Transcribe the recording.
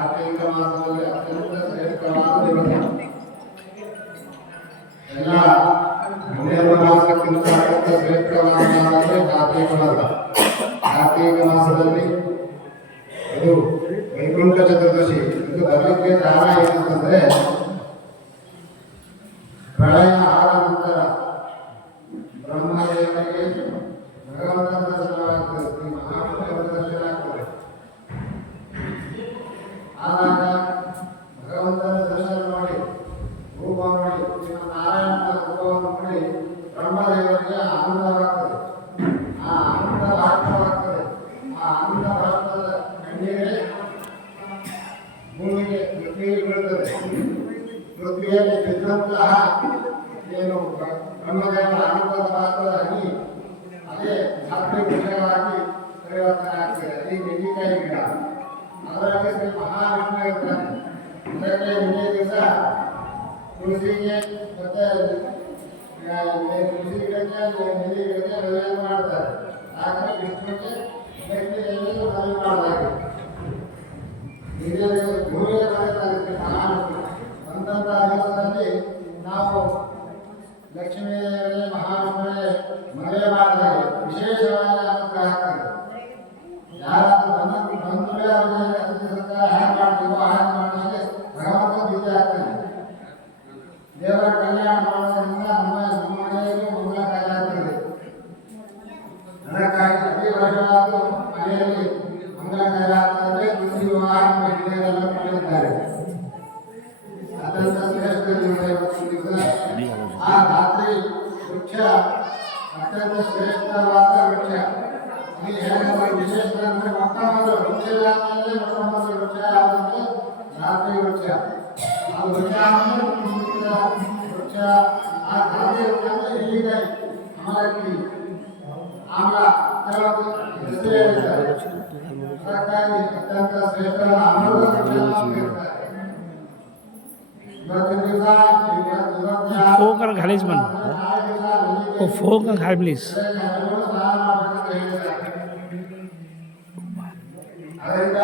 ಕಾರ್ತಿಕ ಮಾಸದಲ್ಲಿ ಅತ್ಯಂತ ಶ್ರೇಷ್ಠವಾದ ದಿವಸ. ಎಲ್ಲ 12 ಮಾಸಕ್ಕಿಂತ ಅತ್ಯಂತ ಶ್ರೇಷ್ಠವಾದ ಮಾಸ ಕಾರ್ತಿಕ ಮಾಸ. ಕಾರ್ತಿಕ ಮಾಸದಲ್ಲಿ ಇದು ವೈಕುಂಠ ಚತುರ್ದಶಿ. ಇದು ಬರಲಿಕ್ಕೆ ಕಾರಣ ಏನಂತಂದ್ರೆ, ಪ್ರಳಯ ಆದ ನಂತರ ಬ್ರಹ್ಮದೇವರಿಗೆ ಭಗವಂತನ ದರ್ಶನವಾಗ್ತದೆ, ಶ್ರೀ ಮಹಾವಿಷ್ಣುವಿನ ದರ್ಶನ ಆಗ್ತದೆ. ಆದಾಗ ಭಗವಂತನ ದರ್ಶನ ನೋಡಿ, ರೂಪ ನೋಡಿ, ಶ್ರೀಮನ್ನಾರಾಯಣನ ರೂಪವನ್ನು ನೋಡಿ ಬ್ರಹ್ಮದೇವರಿಗೆ ಆನಂದವಾಗ್ತದೆ. ಆ ಆನಂದ ಭಾಷವಾಗ್ತದೆ. ಆ ಆನಂದ ಭಾಷದ ಕಣ್ಣೀರೇ ಭೂಮಿಗೆ ಪೃಥ್ವಿಗೆ ಬೀಳುತ್ತದೆ. ಪೃಥ್ವಿಯಲ್ಲಿ ಬಿದ್ದಂತಹ ಏನು ಬ್ರಹ್ಮದೇವರ ಆನಂದದ ಭಾಷದ ಅಗ್ನಿ ಅದೇ ಧಾತ್ರಿ ವೃಕ್ಷವಾಗಿ ಪರಿವರ್ತನೆ ಆಗ್ತದೆ. ಅದೇ ನೆಲ್ಲಿಕಾಯಿ ಗಿಡ. ಅದರಲ್ಲಿ ಶ್ರೀ ಮಹಾವಿಷ್ಣು ಇರ್ತಾನೆ. ಅದಕ್ಕೆ ನಿನ್ನೆ ದಿವಸ ತುಳಸಿಗೆ ಮತ್ತೆ ತುಳಸಿ ಗಿಡಕ್ಕೆ ನೆಲ್ಲಿ ಗಿಡಕ್ಕೆ ಮದುವೆ ಮಾಡ್ತಾರೆ. ಆದರೆ ವಿಷ್ಣುಗೆ ವ್ಯಕ್ತಿಯಲ್ಲಿ ಮದುವೆ ಮಾಡಲಾಗಿದೆ. ಇದೇ ಭೂಮಿಯ ಬರೆಯಲಾಗುತ್ತೆ ಮಹಾವಿಷ್ಣು. ಅಂತಹ ದಿವಸದಲ್ಲಿ ನಾವು ಲಕ್ಷ್ಮೀ ದೇವರಿಗೆ ಮಹಾವಿಷ್ಣುವಿಗೆ ಮದುವೆ ಮಾಡಲಾಗಿದೆ. ವಿಶೇಷವಾದ ಅನುಗ್ರಹ ಆಗ್ತದೆ. ಯಾರಾದ್ರೂ ಬಂಧುಗಳೇ ಅವರಿಗೆ ಅತಿಥಿ ಸತ್ಕಾರ ಹೇಗೆ ಮಾಡ್ತೀವೋ ಹಾಗೆ ಮಾಡಿದರೆ ಭಗವಂತ ಪ್ರೀತಿ ಆಗ್ತಾನೆ. ದೇವರ ಕಲ್ಯಾಣ ಮಾಡೋದ್ರಿಂದ ನಮ್ಮ ಮನೆಯಲ್ಲಿ ಮಂಗಳ ಕಾರ್ಯ ಆಗ್ತದೆ. ಅದಕ್ಕಾಗಿ ಪ್ರತಿ ವರ್ಷವಾದರೂ ಮನೆಯಲ್ಲಿ ಮಂಗಳ ಕಾರ್ಯ ಆಗ್ತದೆ. ತುಳಸಿ ವಿವಾಹ ಹಿರಿಯರೆಲ್ಲ ಮಾಡಿದ್ದಾರೆ. ಅತ್ಯಂತ ಶ್ರೇಷ್ಠ ದಿವಸ ಇವತ್ತು ದಿವಸ. ಆ ರಾತ್ರಿ ವೃಕ್ಷ ಅತ್ಯಂತ ಶ್ರೇಷ್ಠವಾದ ವೃಕ್ಷ. ಈ ವಿಶೇಷ ಅಂದರೆ ಮೊಟ್ಟಮೊದಲು ವೃಕ್ಷ ಆದಮೇಲೆ ಮೊಟ್ಟಮೊದಲು ವೃಕ್ಷ ಆದಂದ್ರೆ ರಾತ್ರಿ ವೃಕ್ಷ. ಆ ವೃಕ್ಷ ಆದಮೇಲೆ ವೃಕ್ಷ. ಆ ರಾತ್ರಿ ವೃಕ್ಷ ಅಂದರೆ ನೆಲ್ಲಿಕಾಯಿ, ಅಮರಕ್ಕಿ, ಆಮ್ಲ ಕೆಲವು ಹೆಸರು ಹೇಳಿದ್ದಾರೆ. ಅದಕ್ಕಾಗಿ ಅತ್ಯಂತ ಶ್ರೇಷ್ಠವಾದ ಅಮೃತ ವೃಕ್ಷ ಇರ್ತಾರೆ. फोक और घालीज बन वो फोक और घाल प्लीज ಅದರಿಂದ